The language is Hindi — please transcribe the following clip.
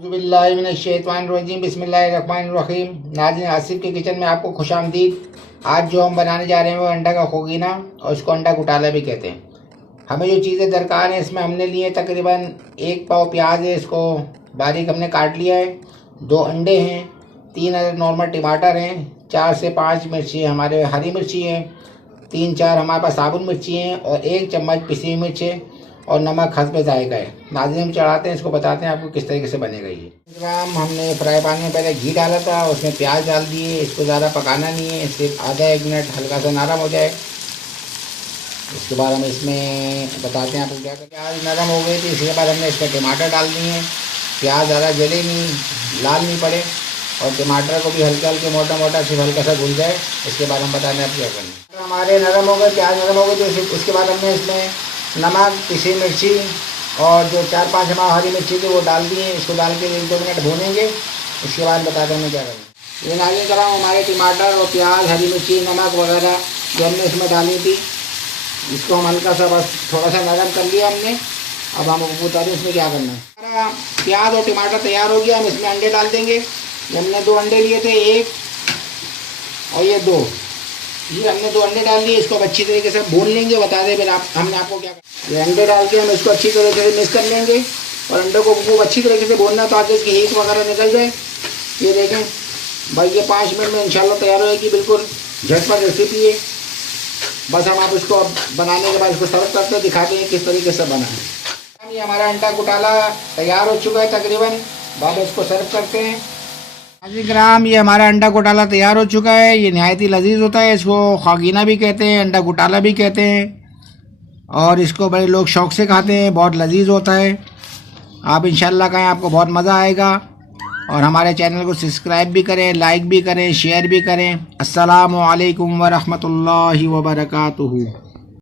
बिस्मिल्लाहिर्रहमानिर्रहीम बिस्मिल्लाहिर्रहमानिर्रहीम। नाज़रीन, आसिफ के किचन में आपको खुशामदीद। आज जो हम बनाने जा रहे हैं वो अंडा का खोगीना और इसको अंडा गुटाला भी कहते हैं। हमें जो चीज़ें दरकार हैं इसमें हमने लिए तकरीबन 1 पाव प्याज है, इसको बारीक हमने काट लिया है। 2 अंडे हैं, 3 अदर नॉर्मल टमाटर हैं, 4 से 5 मिर्ची हमारे हरी मिर्ची है, 3-4 हमारे पास साबुत मिर्ची हैं और 1 चम्मच पिसी हुई मिर्च है और नमक हस्बे जायका है। नाज़रीन, हम चढ़ाते हैं, इसको बताते हैं आपको किस तरीके से बनेगा ये। ग्राम हमने फ्राई पैन में पहले घी डाला था, उसमें प्याज डाल दिए। इसको ज़्यादा पकाना नहीं है, सिर्फ आधा 1 मिनट हल्का सा नरम हो जाए। इसके बाद हम इसमें बताते हैं आपको क्या करें। प्याज नरम हो गई थी, इसके बाद हमने इसमें टमाटर डाल दिए हैं। प्याज ज़्यादा जले नहीं, लाल नहीं पड़े और टमाटर को भी हल्के हल्के मोटा मोटा सिर्फ हल्का सा घुल जाए। इसके बाद हम बताते हैं आप क्या करें। हमारे नरम हो गए, प्याज नरम हो गए, तो उसके बाद हमने इसमें नमक, पिसी मिर्ची और जो 4-5 हमारी हरी मिर्ची थी वो डाल दिए। इसको डाल के 1-2 मिनट भूनेंगे। इसके बाद बताते हैं क्या करें। ये नाज़रीन कराम हमारे टमाटर और प्याज, हरी मिर्ची, नमक वगैरह जो हमने इसमें डाली थी, इसको हम हल्का सा बस थोड़ा सा नरम कर लिया हमने। अब हम बता दें इसमें क्या करना है। हमारा प्याज और टमाटर तैयार हो गया। हम इसमें अंडे डाल देंगे। हमने 2 अंडे लिए थे, 1 और ये 2। ये हमने 2 अंडे डाल दिए। इसको अब अच्छी तरीके से भून लेंगे। बता दें फिर हमने आपको क्या करना। ये अंडे डाल के हम इसको अच्छी तरीके से मिक्स कर लेंगे और अंडे को खूब अच्छी तरीके से भूनना ताकि इसकी हीट वगैरह निकल जाए। ये देखें भाई, ये 5 मिनट में इंशाल्लाह तैयार होगी। बिल्कुल झटपट रेसिपी है। बस हम आप इसको बनाने के बाद इसको सर्व करते हैं, दिखाते हैं किस तरीके से बना है। ये हमारा अंडा गुटाला तैयार हो चुका है तकरीबन। बाद इसको सर्व करते हैं। 5 ग्राम ये हमारा अंडा गुटाला तैयार हो चुका है। ये नहायत ही लजीज होता है। इसको खागीना भी कहते हैं, अंडा गुटाला भी कहते हैं और इसको बड़े लोग शौक़ से खाते हैं। बहुत लजीज होता है। आप इंशाल्लाह कहें, आपको बहुत मज़ा आएगा। और हमारे चैनल को सब्सक्राइब भी करें, लाइक भी करें, शेयर भी करें। अस्सलामु अलैकुम व रहमतुल्लाहि व बरकातुहू।